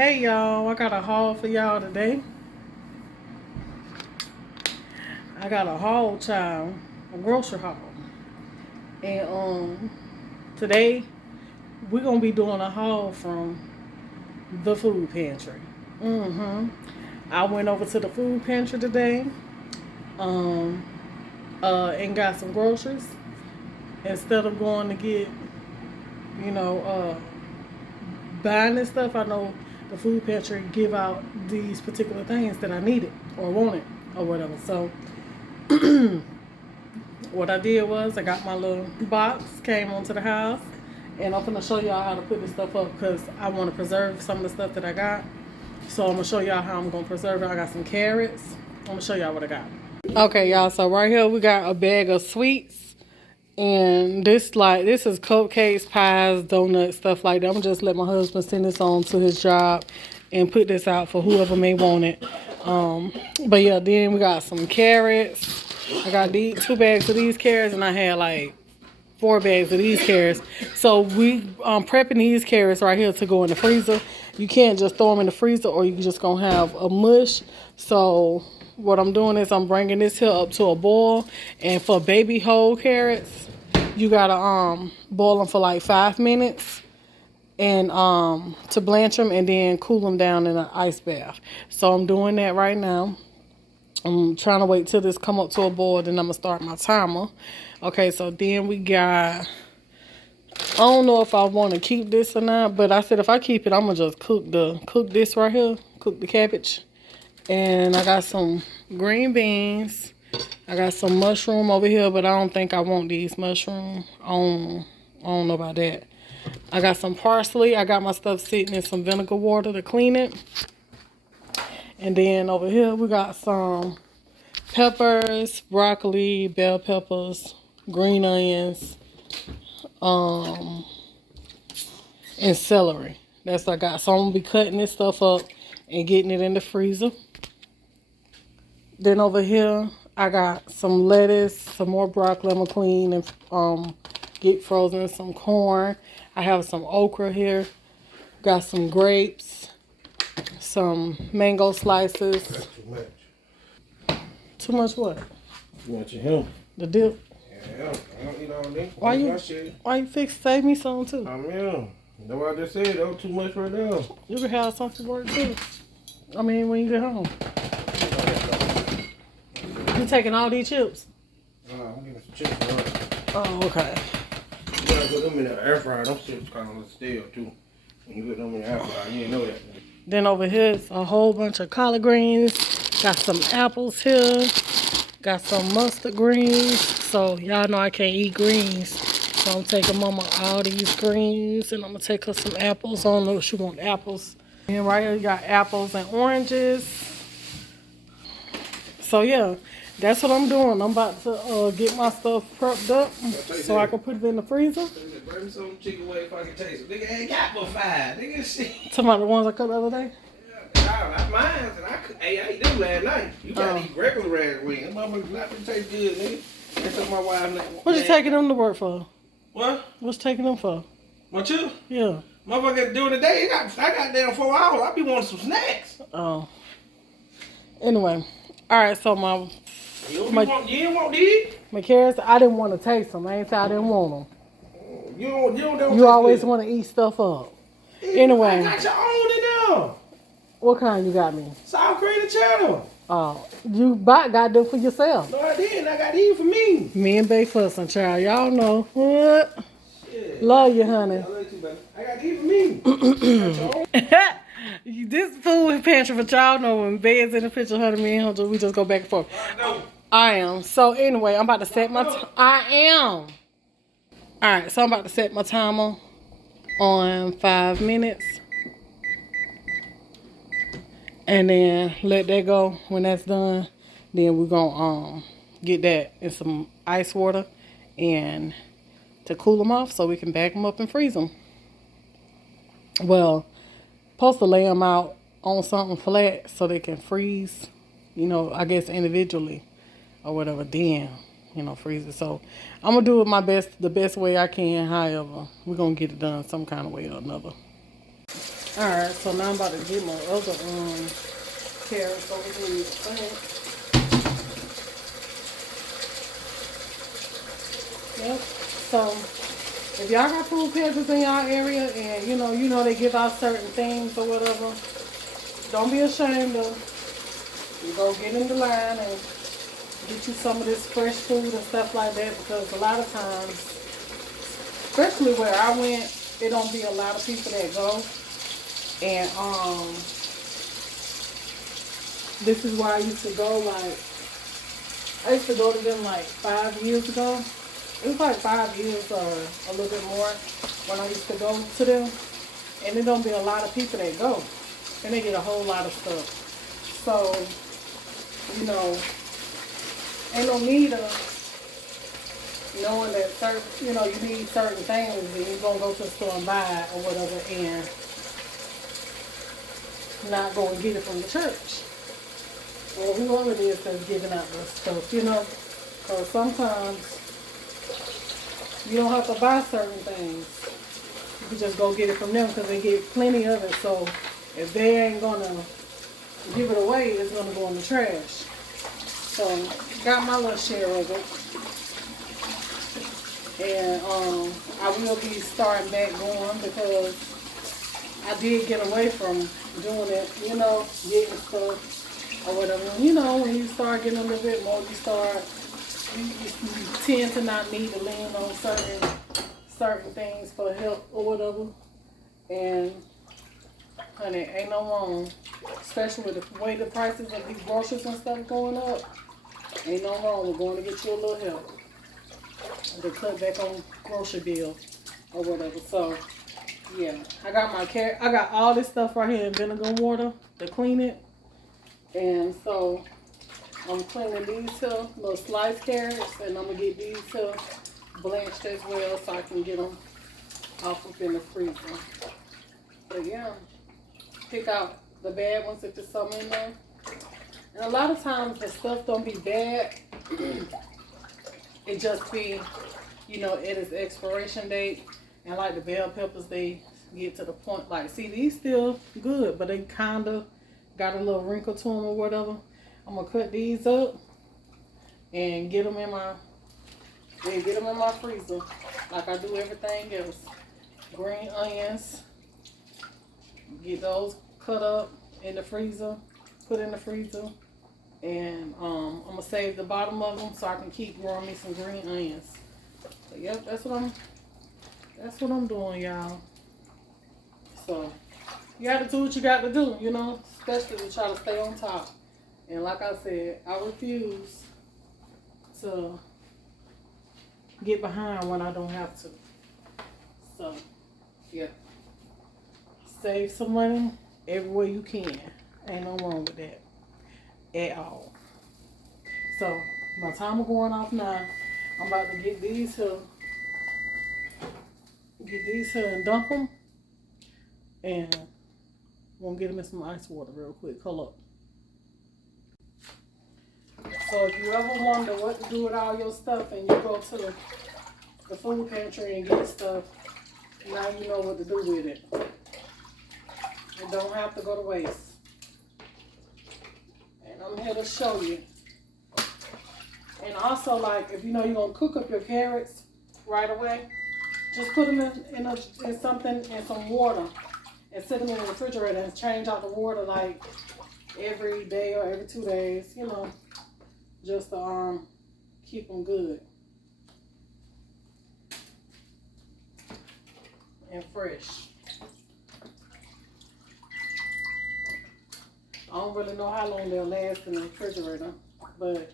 Hey y'all, I got a haul for y'all today. I got a haul, child, a grocery haul. And today we're gonna be doing a haul from the food pantry. I went over to the food pantry today, um, and got some groceries. Instead of going to get, you know, buying this stuff, I know the food pantry give out these particular things that I needed or wanted or whatever. So what I did was I got my little box, came onto the house, and I'm gonna show y'all how to put this stuff up because I want to preserve some of the stuff that I got. So I'm gonna show y'all how I'm gonna preserve it. I got some carrots. I'm gonna show y'all what I got. Okay, y'all. So right here we got a bag of sweets, and this is cupcakes, pies, donuts, stuff like that. I'm gonna just let my husband send this on to his job and put this out for whoever may want it. But yeah, then we got some carrots. I got these 2 bags of these carrots, and I had like 4 bags of these carrots. So we prepping these carrots right here to go in the freezer. You can't just throw them in the freezer, or you just gonna have a mush. So what I'm doing is I'm bringing this here up to a boil. And for baby whole carrots, you gotta boil them for like 5 minutes, and to blanch them and then cool them down in an ice bath. So I'm doing that right now. I'm trying to wait till this come up to a boil, then I'm gonna start my timer. Okay, so then we got, I don't know if I want to keep this or not, but I said if I keep it, I'm gonna just cook this right here, cook the cabbage. And I got some green beans. I got some mushroom over here, but I don't think I want these mushroom. I don't know about that. I got some parsley. I got my stuff sitting in some vinegar water to clean it. And then over here we got some peppers, broccoli, bell peppers, green onions, and celery. That's what I got. So I'm gonna be cutting this stuff up and getting it in the freezer. Then over here I got some lettuce, some more broccoli I'm gonna clean and get frozen, some corn. I have some okra here. Got some grapes, some mango slices. That's too much. Too much what? Too much of him. The dip. Yeah, I don't eat all this. Why you save me some too? That's what I just said. That was too much right now. You can have some for work too. I mean, when you get home. You taking all these chips? I'm getting some chips for lunch. Oh, okay. You gotta put them in the air fryer. Them chips kind of stale too. When you put them in the air fryer, you didn't know that. Then over here is a whole bunch of collard greens. Got some apples here. Got some mustard greens. So y'all know I can't eat greens. So I'm taking Mama all these greens, and I'm gonna take her some apples. I don't know if she want apples. And right here you got apples and oranges. So yeah, that's what I'm doing. I'm about to get my stuff prepped up so I can put it in the freezer. Bring me some chicken wings if I can taste it. Nigga ain't got but 5. Nigga shit. Talking about the ones I cooked the other day? Yeah, that's mine. I ate them last night. You gotta eat regular red wings. Them motherfuckers not gonna taste good, nigga. That's what my wife like. What you taking them to work for? What? What's taking them for? My children? Yeah. Motherfucker during the day, I got there 4 hours. I be wanting some snacks. Oh. Anyway. Alright, so You didn't want these? my carrots, I didn't want to taste them. I ain't say I didn't want them. You always want to eat stuff up. Anyway. I got your own in there. What kind you got me? Sour cream and cheddar. Oh, you got them for yourself. No, I didn't. I got these for me. Me and Bay fussing, child. Y'all know. What? Shit. Love you, honey. I love you too, baby. I got these for me. This food pantry for y'all know when Bay's in the picture, honey, me and her, we just go back and forth. I am. So anyway, I'm about to set my I am. Alright, so I'm about to set my timer on 5 minutes. And then let that go. When that's done, then we're gonna get that in some ice water and to cool them off so we can bag them up and freeze them. Well, supposed to lay them out on something flat so they can freeze, you know, I guess individually or whatever, then, you know, freeze it. So I'm gonna do it the best way I can. However, we're gonna get it done some kind of way or another. Alright, so now I'm about to get my other carrots over here. Yep. So if y'all got food pantries in y'all area and you know they give out certain things or whatever, don't be ashamed of you go get in the line and get you some of this fresh food and stuff like that, because a lot of times, especially where I went, it don't be a lot of people that go. And this is why I used to go, like, I used to go to them like 5 years ago. It was like 5 years or a little bit more when I used to go to them. And it don't be a lot of people that go. And they get a whole lot of stuff. So, you know, ain't no need of knowing that certain, you need certain things and you're going to go to the store and buy it or whatever and not go and get it from the church. Or whoever it is that's giving out this stuff, Because sometimes you don't have to buy certain things. You can just go get it from them because they get plenty of it. So if they ain't going to give it away, it's going to go in the trash. So got my little share of it. And I will be starting back going because I did get away from doing it, getting stuff or whatever. When you start getting a little bit more, you tend to not need to lean on certain things for help or whatever. And honey, ain't no wrong, especially with the way the prices of these groceries and stuff going up. Ain't no wrong with going to get you a little help to cut back on grocery bill or whatever. So yeah, I got all this stuff right here in vinegar water to clean it. And so I'm cleaning these here little sliced carrots, and I'm gonna get these here blanched as well so I can get them off up in the freezer. But yeah, pick out the bad ones if there's some in there. And a lot of times the stuff don't be bad. It just be, it is expiration date. And like the bell peppers, they get to the point, like, see, these still good, but they kind of got a little wrinkle to them or whatever. I'm going to cut these up and get them in my freezer like I do everything else. Green onions, get those cut up in the freezer, put in the freezer. And I'm going to save the bottom of them so I can keep growing me some green onions. But yep, that's what I'm doing, y'all. So you got to do what you got to do, especially to try to stay on top. And like I said, I refuse to get behind when I don't have to. So yeah, save some money everywhere you can. Ain't no wrong with that at all. So my timer going off now. I'm about to get these here and dump them, and we'll get them in some ice water real quick. Hold up. So if you ever wonder what to do with all your stuff and you go to the food pantry and get stuff, now you know what to do with it. It don't have to go to waste. And I'm here to show you. And also, like, if you're gonna cook up your carrots right away, just put them in some water and set them in the refrigerator and change out the water like every day or every 2 days, just to keep them good and fresh. I don't really know how long they'll last in the refrigerator, but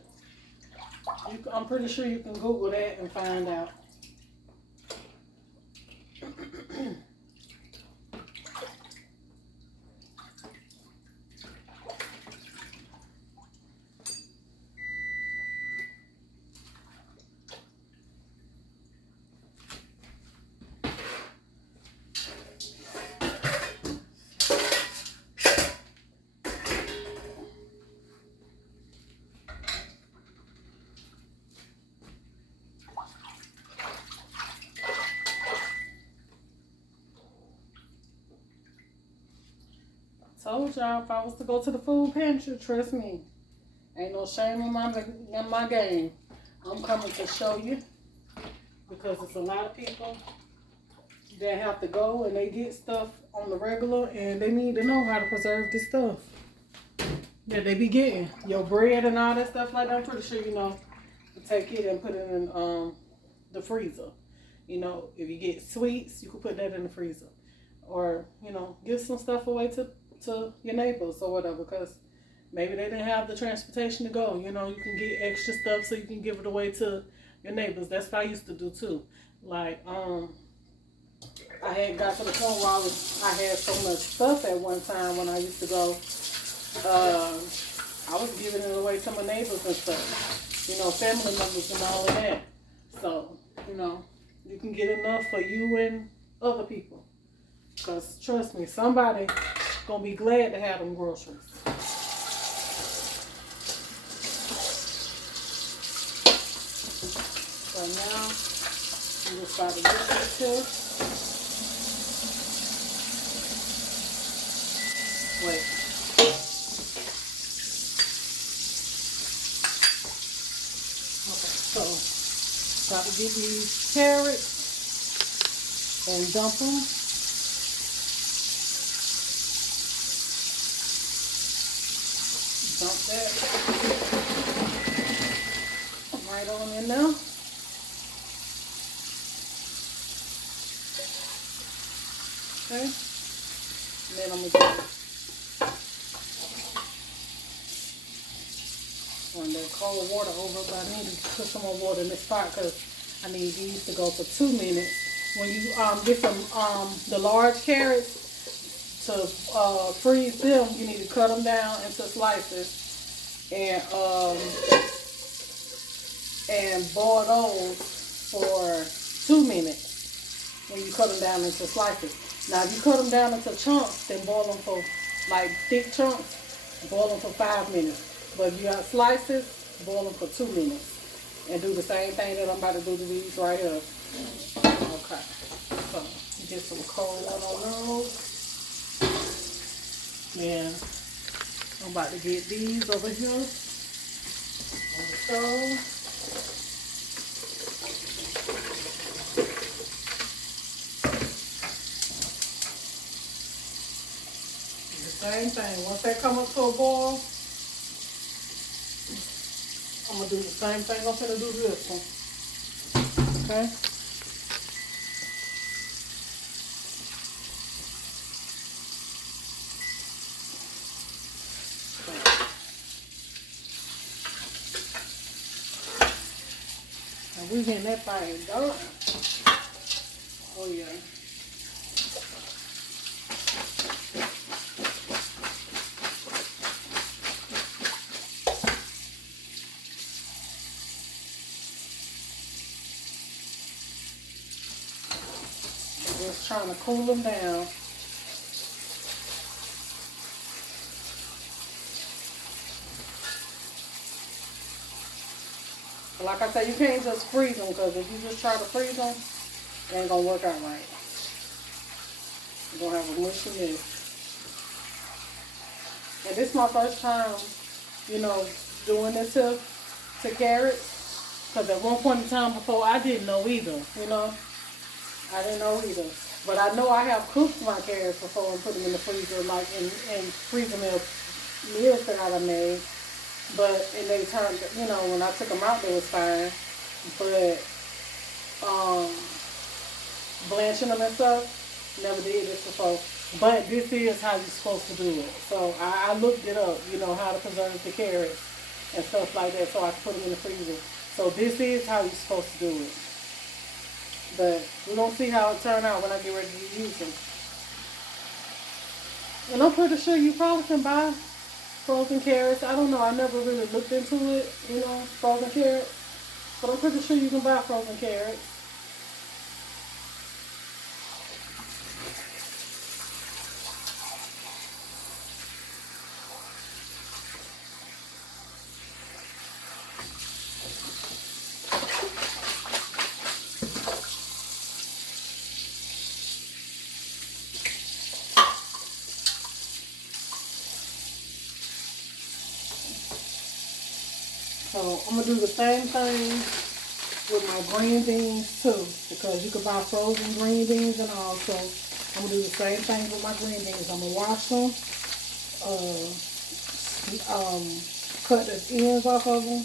I'm pretty sure you can Google that and find out. Told y'all if I was to go to the food pantry, trust me, ain't no shame in my game. I'm coming to show you because it's a lot of people that have to go and they get stuff on the regular and they need to know how to preserve this stuff that they be getting. Your bread and all that stuff like that, I'm pretty sure you know to take it and put it in the freezer. You know, if you get sweets, you can put that in the freezer. Or, you know, give some stuff away to your neighbors or whatever because maybe they didn't have the transportation to go. You know, you can get extra stuff so you can give it away to your neighbors. That's what I used to do too. Like, I had got to the point where I had so much stuff at one time when I used to go. I was giving it away to my neighbors and stuff. You know, family members and all of that. So, you know, you can get enough for you and other people. Because, trust me, somebody gonna be glad to have them groceries. So now, I'm just about to get this here. Wait. Okay, so, got to get these carrots and dump them. Dump that right on in there. Okay. And then I'm going to run that cold water over, but I need to put some more water in this pot because I need these to go for 2 minutes. When you get some the large carrots, to freeze them, you need to cut them down into slices and boil those for 2 minutes when you cut them down into slices. Now, if you cut them down into chunks, then boil them for like thick chunks, boil them for 5 minutes. But if you got slices, boil them for 2 minutes. And do the same thing that I'm about to do to these right here. Okay, so get some cold water on those. And I'm about to get these over here on the stove. The same thing. Once they come up to a boil, I'm going to do the same thing I'm going to do this one. Okay? We getting that thing done. Oh yeah. I'm just trying to cool them down. Like I said, you can't just freeze them because if you just try to freeze them, it ain't gonna work out right. You're gonna have a mushy mess. And this is my first time, you know, doing this here to carrots. Because at one point in time before, I didn't know either, you know. I didn't know either. But I know I have cooked my carrots before and put them in the freezer, like in freezer meals that I done made. But, and they turned, you know, when I took them out, they was fine. But, blanching them and stuff, never did this before. But this is how you're supposed to do it. So, I looked it up, you know, how to preserve the carrots and stuff like that so I can put them in the freezer. So, this is how you're supposed to do it. But, we're going to see how it turned out when I get ready to use them. And I'm pretty sure you probably can buy frozen carrots. I don't know. I never really looked into it, you know, frozen carrots. But I'm pretty sure you can buy frozen carrots. So I'm gonna do the same thing with my green beans too, because you can buy frozen green beans and all. So I'm gonna do the same thing with my green beans. I'm gonna wash them, cut the ends off of them,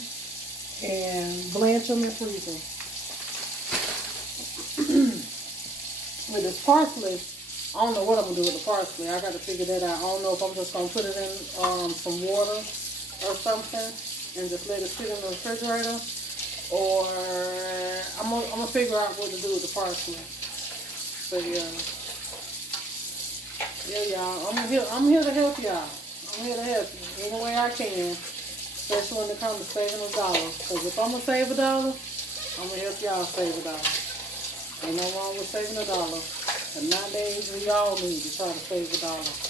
and blanch them and freeze them. With this parsley, I don't know what I'm gonna do with the parsley. I gotta figure that out. I don't know if I'm just gonna put it in some water or something and just let it sit in the refrigerator, or I'm gonna figure out what to do with the parsley. But yeah, y'all. I'm here to help y'all. I'm here to help you any way I can, especially when it comes to saving $1. Because if I'm gonna save $1, I'm gonna help y'all save $1. Ain't no wrong with saving $1. And nowadays, we all need to try to save $1.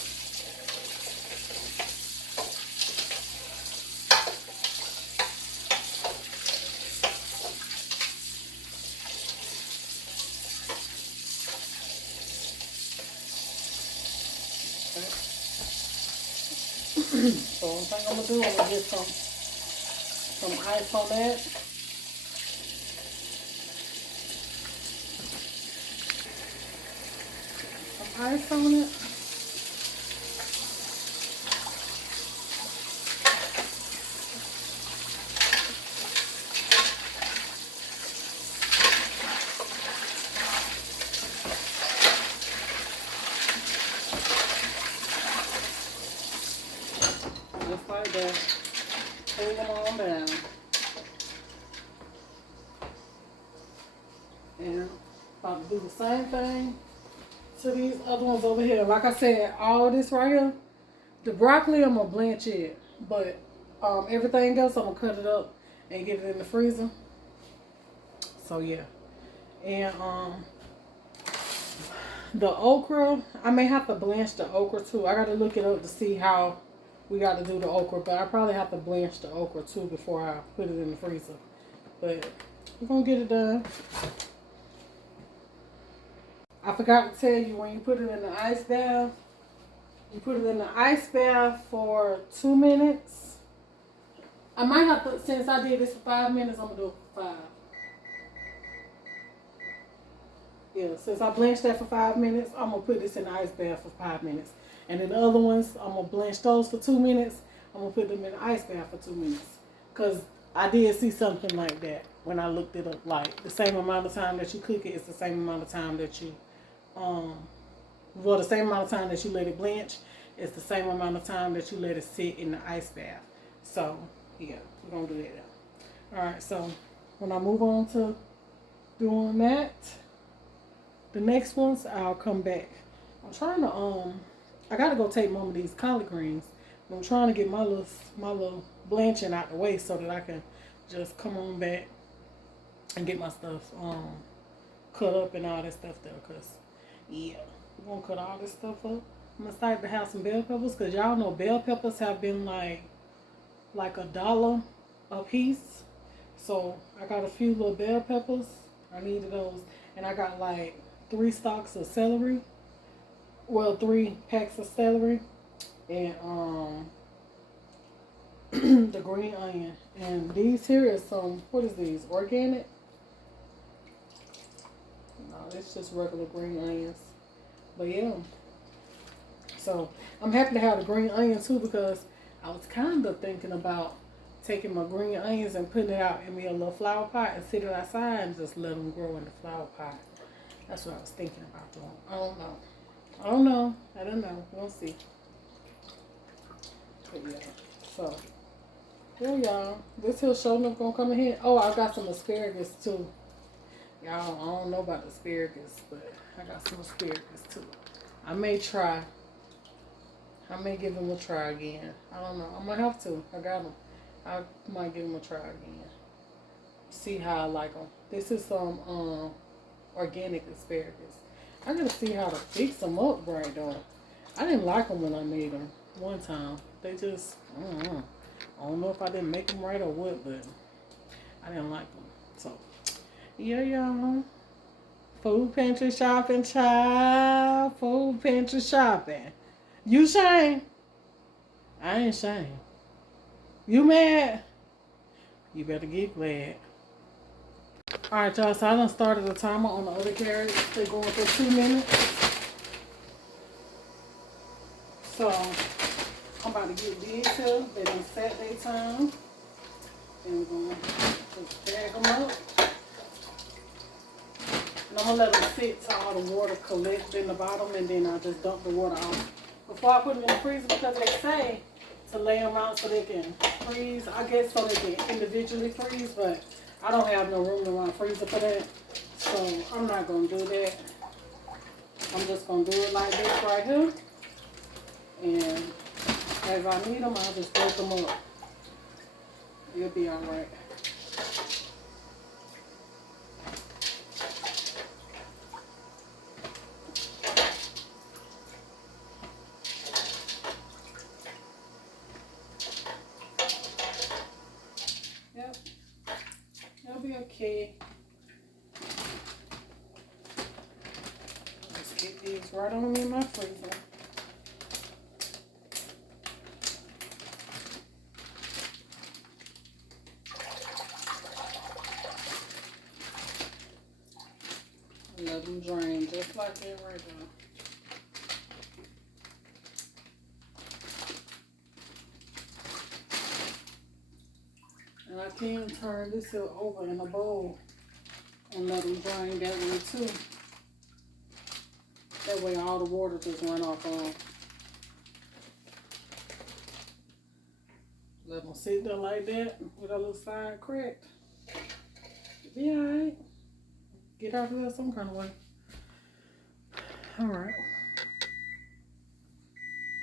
So one thing I'm gonna do, I'm gonna get some ice on that. Some ice on it. Just like that. Clean them all down. And about to do the same thing to these other ones over here. Like I said, all this right here, the broccoli I'm gonna blanch it, but everything else I'm gonna cut it up and get it in the freezer. So yeah. And the okra, I may have to blanch the okra too. I gotta look it up to see how we got to do the okra, but I probably have to blanch the okra too before I put it in the freezer. But we're gonna get it done. I forgot to tell you, when you put it in the ice bath, you put it in the ice bath for 2 minutes. I might have to, since I did this for 5 minutes, I'm gonna do it for 5. Yeah, since I blanched that for 5 minutes, I'm gonna put this in the ice bath for 5 minutes. And then the other ones, I'm gonna blanch those for 2 minutes. I'm gonna put them in the ice bath for 2 minutes. Cause I did see something like that when I looked it up. Like the same amount of time that you cook it, it's the same amount of time that you, well, the same amount of time that you let it blanch, it's the same amount of time that you let it sit in the ice bath. So yeah, we're gonna do that now. All right, so when I move on to doing that, the next ones I'll come back. I'm trying to I gotta go take Mom of these collard greens. I'm trying to get my little blanching out the way so that I can just come on back and get my stuff cut up and all that stuff there. Cause yeah, we're gonna cut all this stuff up. I'm excited to have some bell peppers, cause y'all know bell peppers have been like $1 a piece. So I got a few little bell peppers. I needed those, and I got like 3 stalks of celery. Well, 3 packs of celery, and the green onion. And these here is some, what is these, organic? No, it's just regular green onions. But yeah, so I'm happy to have the green onion too, because I was kind of thinking about taking my green onions and putting it out in me a little flower pot and sit it outside and just let them grow in the flower pot. That's what I was thinking about doing. I don't know. I don't know. We'll see. But yeah. So, yeah, y'all. This here show enough gonna come in here. Oh, I got some asparagus too. Y'all, I don't know about the asparagus, but I got some asparagus too. I may try. I may give them a try again. I don't know. I might have to. I got them. I might give them a try again. See how I like them. This is some organic asparagus. I gotta see how to fix them up right though. I didn't like them when I made them one time. They just, I don't know if I didn't make them right or what, but I didn't like them. So, yeah, y'all. Food pantry shopping, child. Food pantry shopping. You shame? I ain't shame. You mad? You better get glad. Alright, y'all, so I done started the timer on the other carrots. They're going for 2 minutes. So, I'm about to get these here. They done set their time. And we're going to just bag them up. And I'm going to let them sit till all the water collects in the bottom, and then I'll just dump the water out before I put them in the freezer, because they say to lay them out so they can freeze. I guess so they can individually freeze, but I don't have no room in my freezer for that. So I'm not going to do that. I'm just going to do it like this right here. And as I need them, I'll just break them up. You'll be all right. Yep, it'll be okay. Let's get these right on in my freezer. Let them drain just like that right now. And I can turn this here over in a bowl and let them drain that way too. That way all the water just run off on. Let them sit there like that with a little side cracked. Be alright. Get out of there some kind of way. Alright.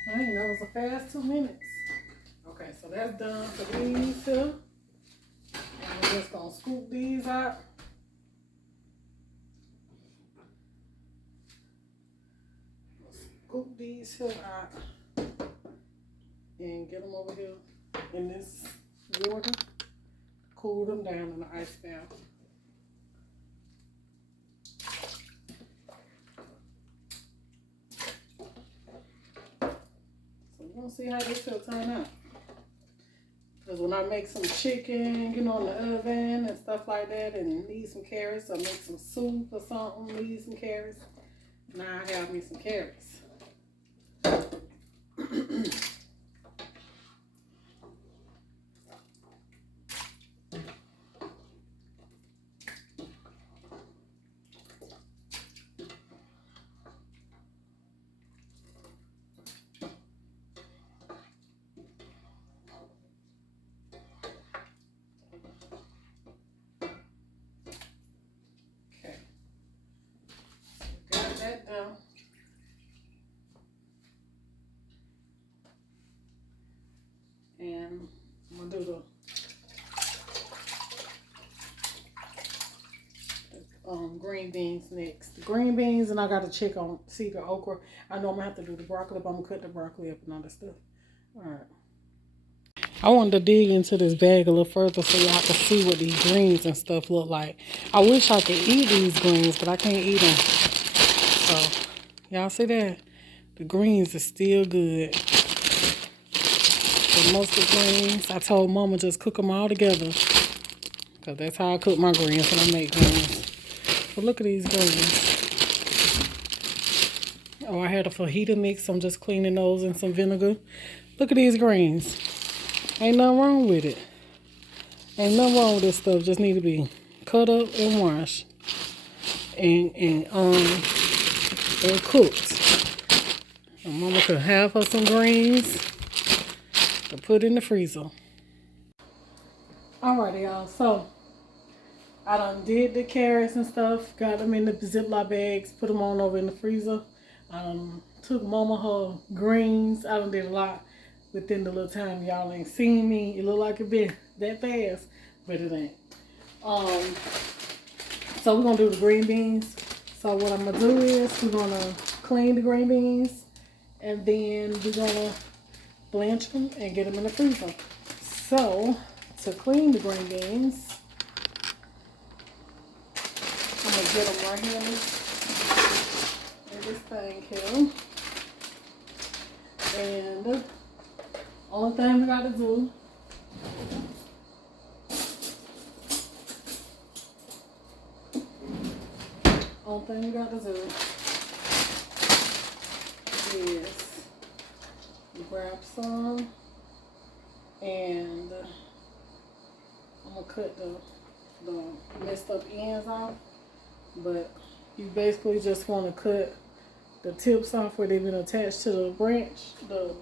Hey, that was a fast 2 minutes. Okay, so that's done for these here. And we're just gonna scoop these out. Scoop these here out. And get them over here in this water. Cool them down in the ice bath. We're gonna see how this will turn out. Because when I make some chicken, you know, in the oven and stuff like that, and need some carrots, or make some soup or something, need some carrots. Now I have me some carrots. And I'm gonna do the green beans next. The green beans, and I got to check on see the okra. I know I'm gonna have to do the broccoli, but I'm gonna cut the broccoli up and all that stuff. All right. I wanted to dig into this bag a little further so y'all can see what these greens and stuff look like. I wish I could eat these greens, but I can't eat them. So y'all see that? The greens are still good. Most of the greens, I told Mama just cook them all together, because that's how I cook my greens when I make greens. But look at these greens. Oh, I had a fajita mix. I'm just cleaning those in some vinegar. Look at these greens. Ain't nothing wrong with it. Ain't nothing wrong with this stuff. Just need to be cut up and washed and cooked. And Mama could have her some greens to put in the freezer. Alrighty, y'all. So I done did the carrots and stuff. Got them in the Ziploc bags. Put them on over in the freezer. Took Mama her greens. I done did a lot within the little time y'all ain't seen me. It look like it been that fast, but it ain't. So we're gonna do the green beans. So what I'm gonna do is we're gonna clean the green beans, and then we're gonna blanch them and get them in the freezer. So to clean the green beans, I'm gonna get them right here in this thing here. And only thing we gotta do Only thing you got to do is grab some, and I'm gonna cut the messed up ends off, but you basically just want to cut the tips off where they've been attached to the branch, the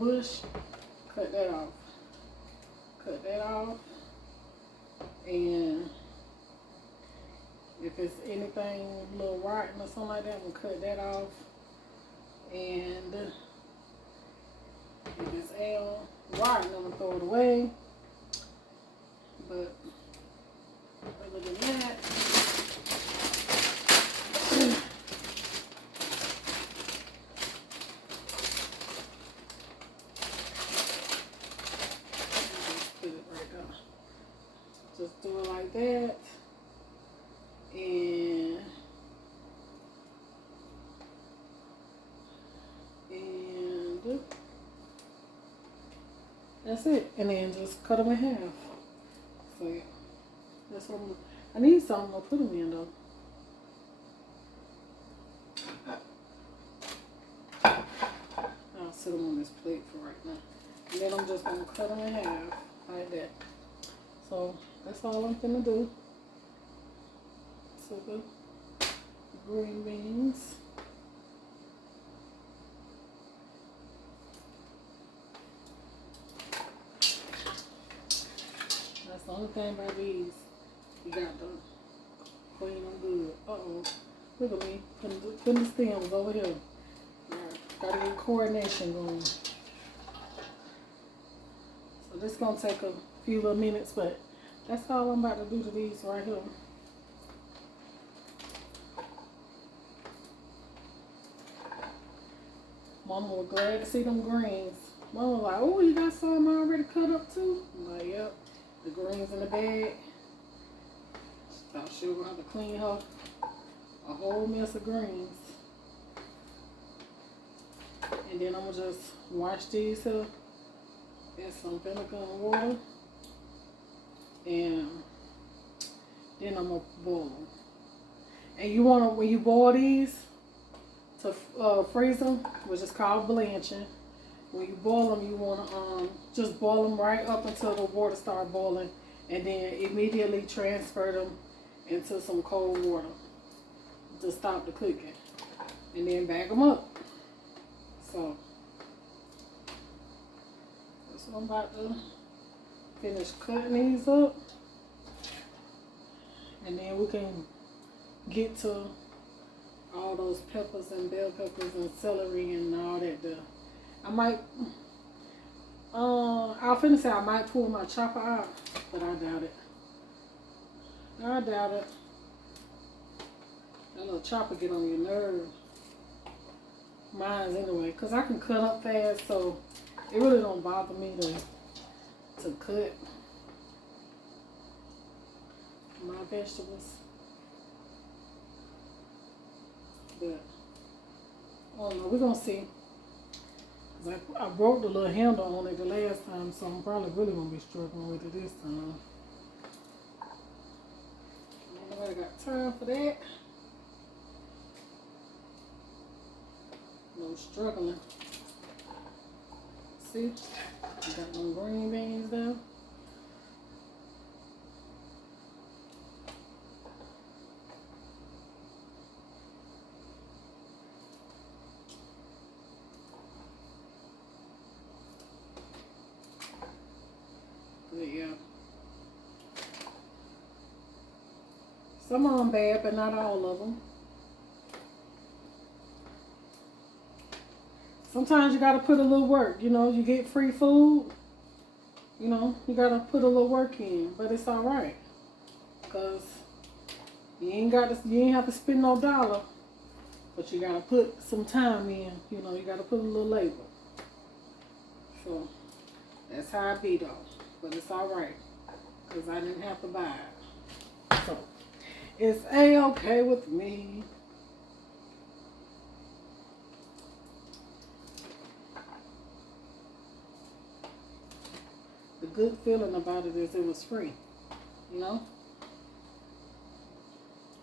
bush. Cut that off. Cut that off. And if it's anything a little rotten or something like that, I'm gonna cut that off. And if it's rotten, I'm gonna throw it away. But other than that, just put it right there. Just do it like that. And that's it. And then just cut them in half. So yeah, that's what I need something to put them in though. I'll sit them on this plate for right now. And then I'm just gonna cut them in half like that. So that's all I'm gonna do. So the green beans. That's the only thing about these. You got to clean them good. Uh-oh. Look at me. Putting the stems over here. Gotta get coordination going. So this is gonna take a few little minutes, but that's all I'm about to do to these right here. Mama was glad to see them greens. Mama was like, oh, you got some already cut up too? I'm like, yep. The greens in the bag. Thought she was gonna have to clean her a whole mess of greens. And then I'm gonna just wash these here in some vinegar and water. And then I'm gonna boil them. And you wanna, when you boil these, to freeze them, which is called blanching. When you boil them, you want to just boil them right up until the water starts boiling, and then immediately transfer them into some cold water to stop the cooking, and then bag them up. So that's what I'm about to finish cutting these up, and then we can get to all those peppers and bell peppers and celery and all that. I might, I'll finish say I might pull my chopper out, but I doubt it. I doubt it. That little chopper get on your nerve. Mine's anyway, because I can cut up fast, so it really don't bother me to cut my vegetables. But I don't know, we're gonna see. Cause I broke the little handle on it the last time, so I'm probably really gonna be struggling with it this time. Ain't nobody got time for that. No struggling. See, I got them green beans there. Yeah. Some of them bad, but not all of them. Sometimes you gotta put a little work. You know, you get free food. You know, you gotta put a little work in, but it's all right, cause you ain't have to spend no dollar, but you gotta put some time in. You know, you gotta put a little labor. So that's how it be though. But it's all right, because I didn't have to buy it. So it's A-okay with me. The good feeling about it is it was free, you know?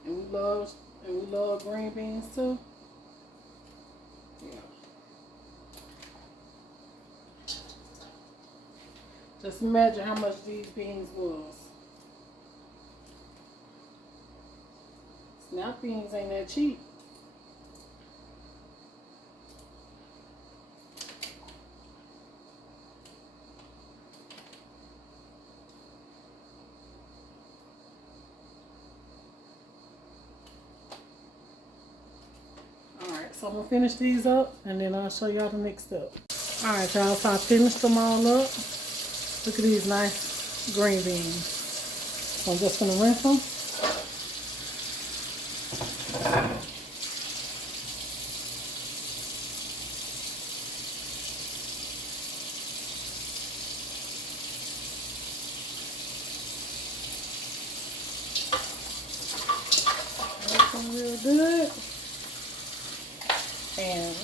And we love And we love green beans too. Yeah. Just imagine how much these beans was. Snap beans ain't that cheap. Alright, so I'm gonna finish these up and then I'll show y'all the next step. Alright y'all, so I finished them all up. Look at these nice green beans. So I'm just gonna rinse them. Real good, and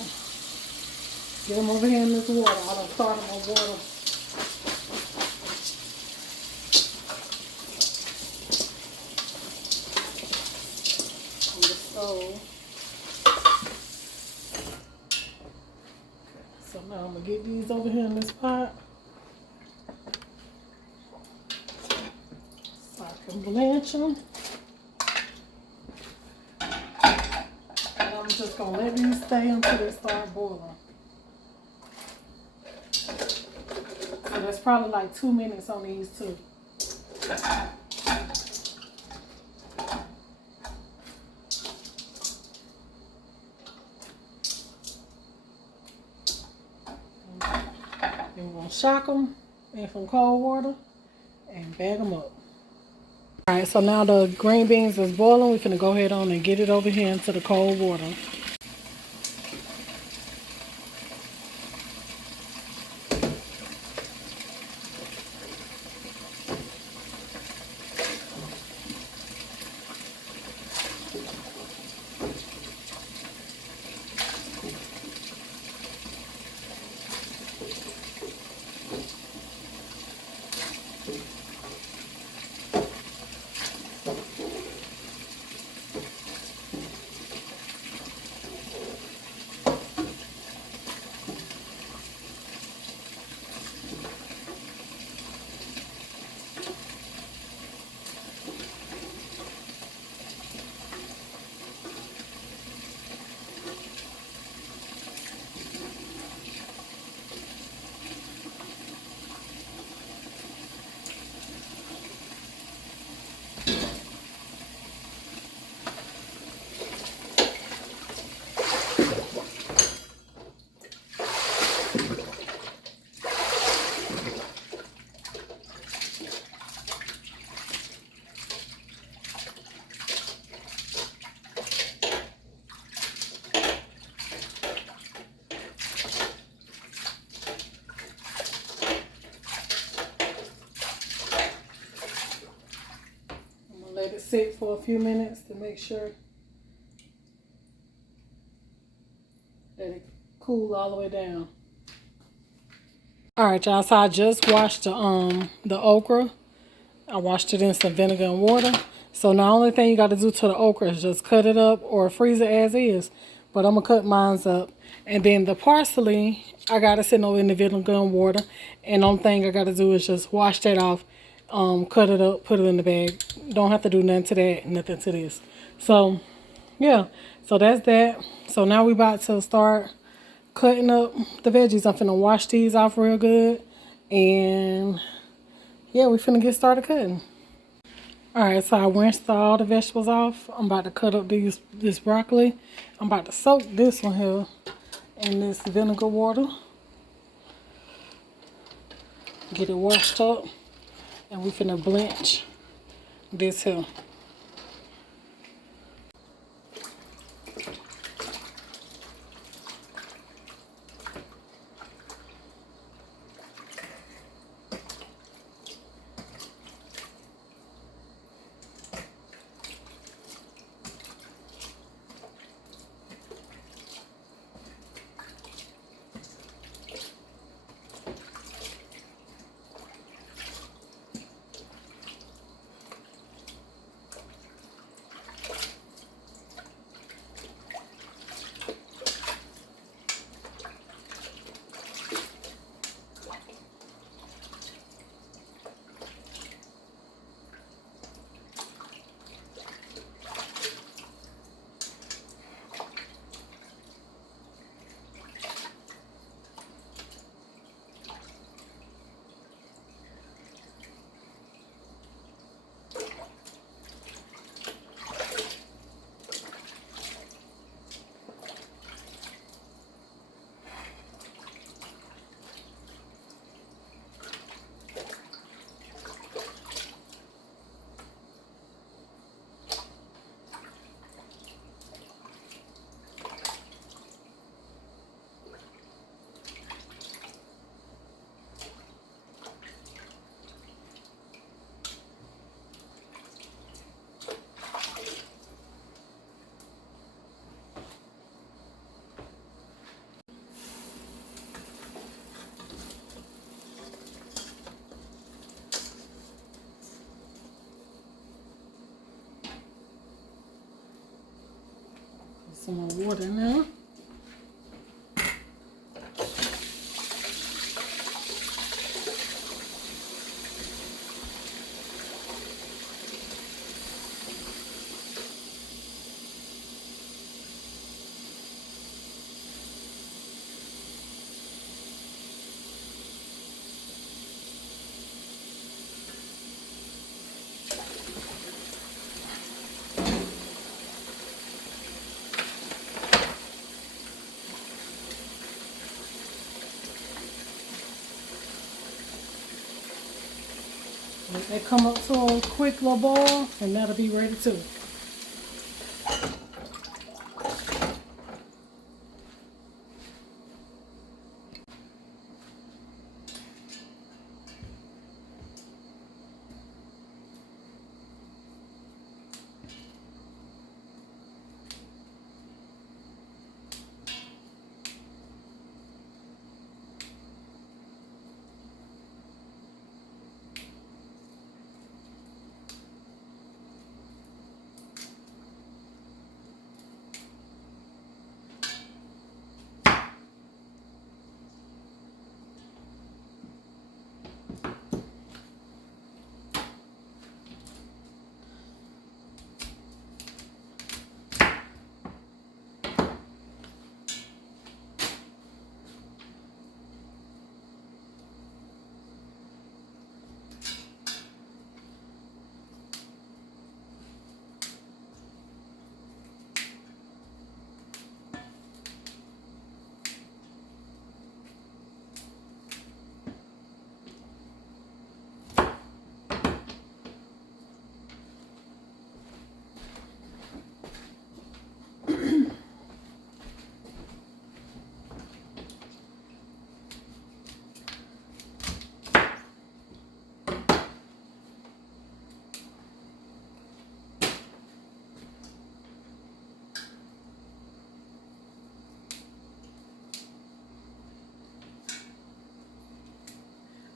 get them over here in this water. I don't start them on water. On the stove. So now I'm gonna get these over here in this pot so I can blanch them. I'm just gonna let these stay until they start boiling. So that's probably like 2 minutes on these too. Then we're gonna shock them in some cold water and bag them up. Alright, so now the green beans is boiling. We're gonna go ahead on and get it over here into the cold water. Let it sit for a few minutes to make sure that it cool all the way down. Alright y'all, so I just washed the okra. I washed it in some vinegar and water. So the only thing you got to do to the okra is just cut it up or freeze it as is. But I'm going to cut mine up. And then the parsley, I got to sit over in the vinegar and water. And the only thing I got to do is just wash that off, cut it up, put it in the bag. Don't have to do nothing to that, nothing to this. So, yeah. So that's that. So now we about to start cutting up the veggies. I'm finna wash these off real good. And yeah, we finna get started cutting. Alright, so I rinsed all the vegetables off. I'm about to cut up this broccoli. I'm about to soak this one here in this vinegar water. Get it washed up. And we finna blanch this here. some more water in there. Let that come up to a quick little boil, and that'll be ready too.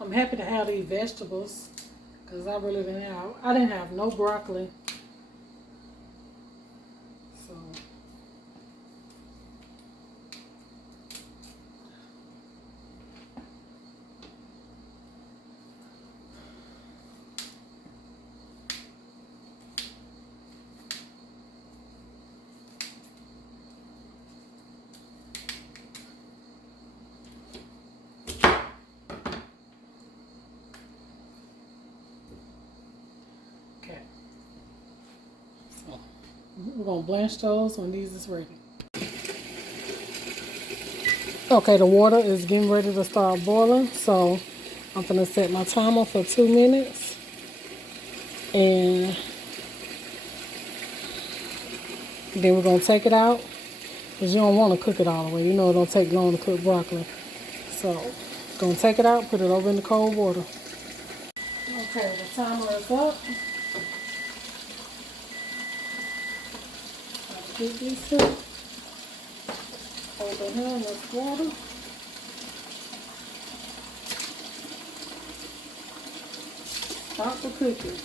I'm happy to have these vegetables because I really didn't have no broccoli. So we're going to blanch those when these is ready. Okay, the water is getting ready to start boiling, so I'm going to set my timer for 2 minutes. And then we're going to take it out because you don't want to cook it all the way. You know it don't take long to cook broccoli. So, going to take it out, put it over in the cold water. Okay, the timer is up. Get these two over here in this water. Stop the cooking.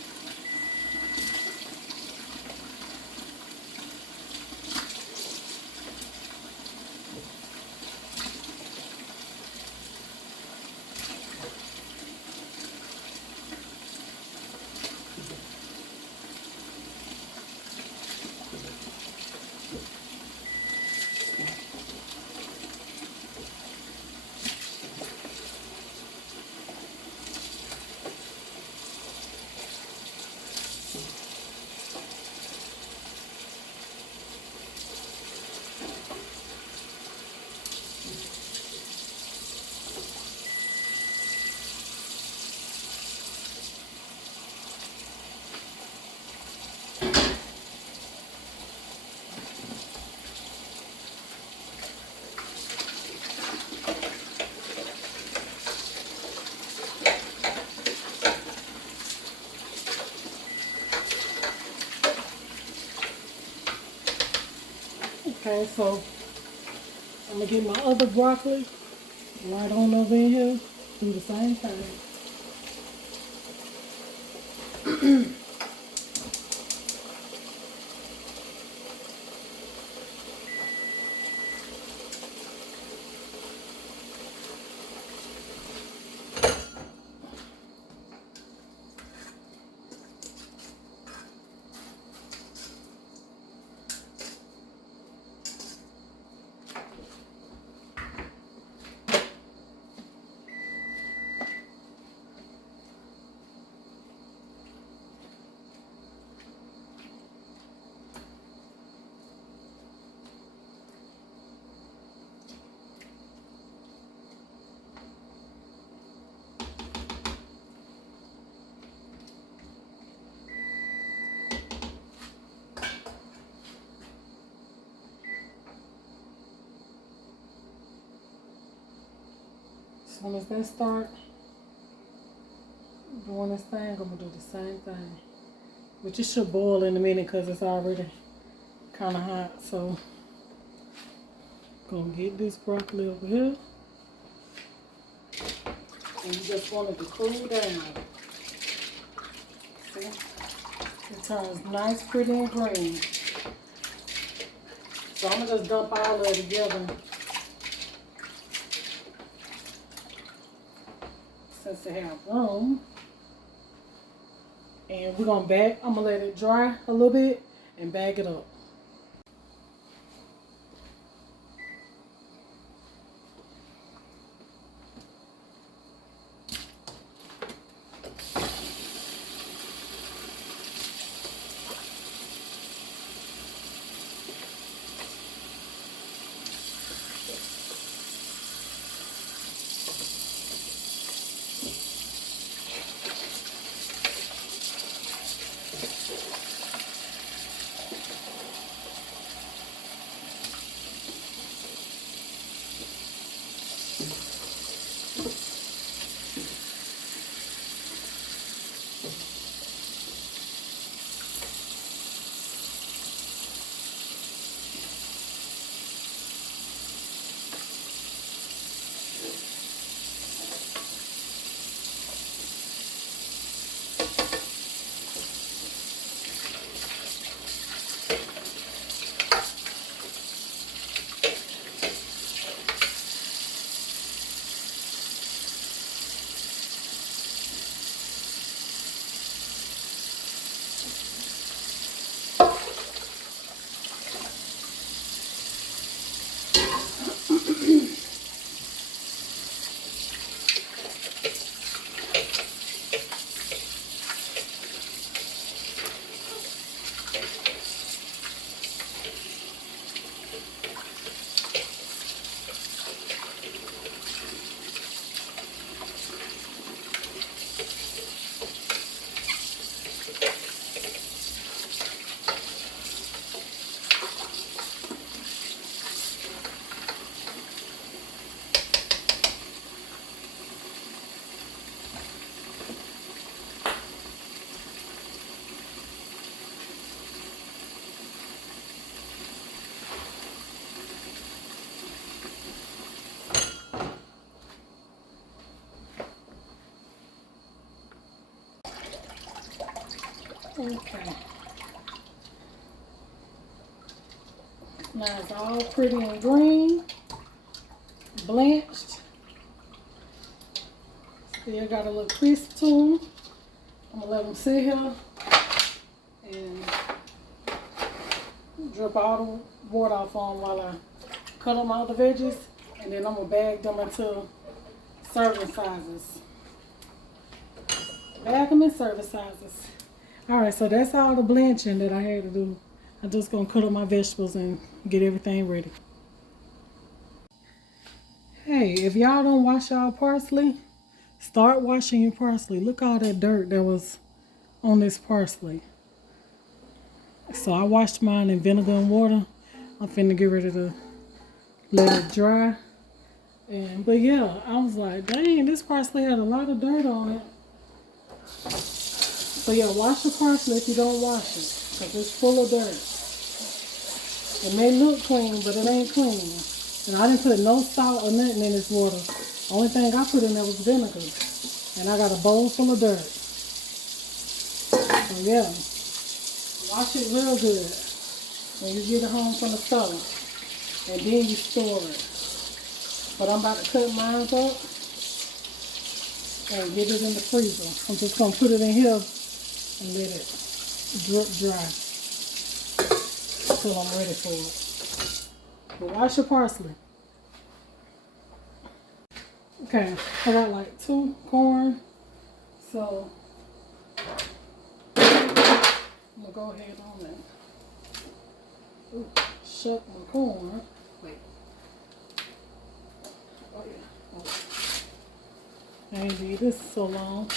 Okay, so I'm gonna get my other broccoli right on over in here, do the same thing. soon as that start doing this thing, I'm gonna do the same thing. But it should boil in a minute because it's already kind of hot. So, gonna get this broccoli over here. And you just want it to cool down. See? It turns nice, pretty, and green. So I'm gonna just dump all of it together. Since they have room. And we're gonna bag, I'm gonna let it dry a little bit and bag it up. Okay. Now it's all pretty and green, blanched. Still got a little crisp to them. I'm gonna let them sit here and drip all the water off on while I cut them all the veggies, and then I'm gonna bag them into serving sizes. Bag them in serving sizes. All right, so that's all the blanching that I had to do. I'm just gonna cut up my vegetables and get everything ready. Hey, if y'all don't wash y'all parsley, start washing your parsley. Look all that dirt that was on this parsley. So I washed mine in vinegar and water. I'm finna get ready to let it dry. But yeah, I was like, dang, this parsley had a lot of dirt on it. So yeah, wash your parsley if you don't wash it, because it's full of dirt. It may look clean, but it ain't clean. And I didn't put no salt or nothing in this water. Only thing I put in there was vinegar. And I got a bowl full of dirt. So yeah, wash it real good when you get it home from the store. And then you store it. But I'm about to cut mine up and get it in the freezer. I'm just going to put it in here and let it drip dry until I'm ready for it. But wash your parsley. Okay, I got like 2 corn, so I'm gonna go ahead on that. Ooh, shuck my corn. Wait. Oh yeah. Oh. I ain't do this so long.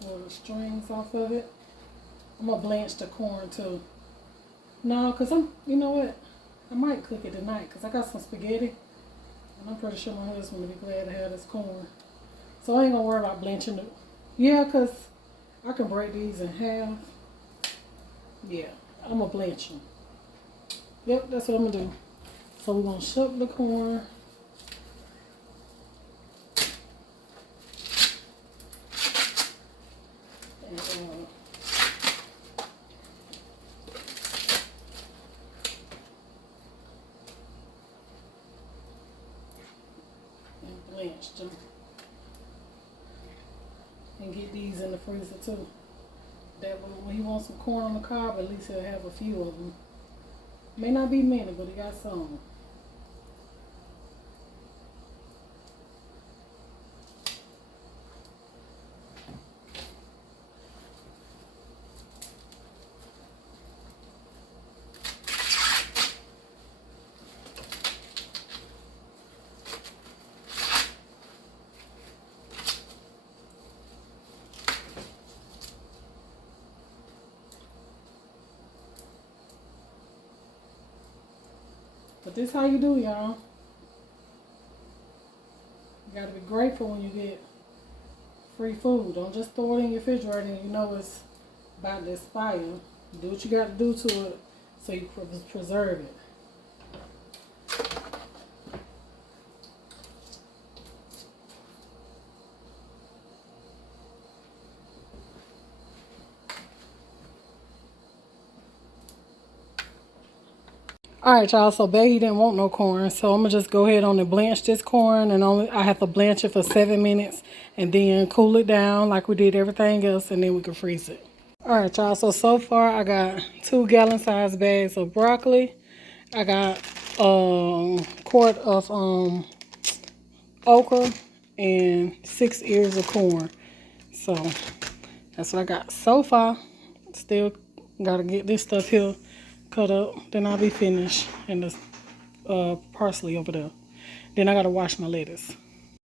Pull the strings off of it. I'm gonna blanch the corn too. No, cause you know what? I might cook it tonight, cause I got some spaghetti, and I'm pretty sure my husband will be glad to have this corn. So I ain't gonna worry about blanching it. Yeah, cause I can break these in half. Yeah, I'm gonna blanch them. Yep, that's what I'm gonna do. So we're gonna shuck the corn. And, blanch them. And get these in the freezer too. That way when he wants some corn on the cob, at least he'll have a few of them. May not be many, but he got some. But this how you do, y'all. You gotta be grateful when you get free food. Don't just throw it in your refrigerator and you know it's about to expire. Do what you gotta do to it so you preserve it. Alright, y'all, so Becky didn't want no corn, so I'm gonna just go ahead on and blanch this corn, and I have to blanch it for 7 minutes and then cool it down like we did everything else, and then we can freeze it. Alright, y'all, so far I got 2 gallon size bags of broccoli. I got a quart of okra and 6 ears of corn. So that's what I got so far. Still gotta get this stuff here cut up, then I'll be finished. And the parsley over there. Then I gotta wash my lettuce.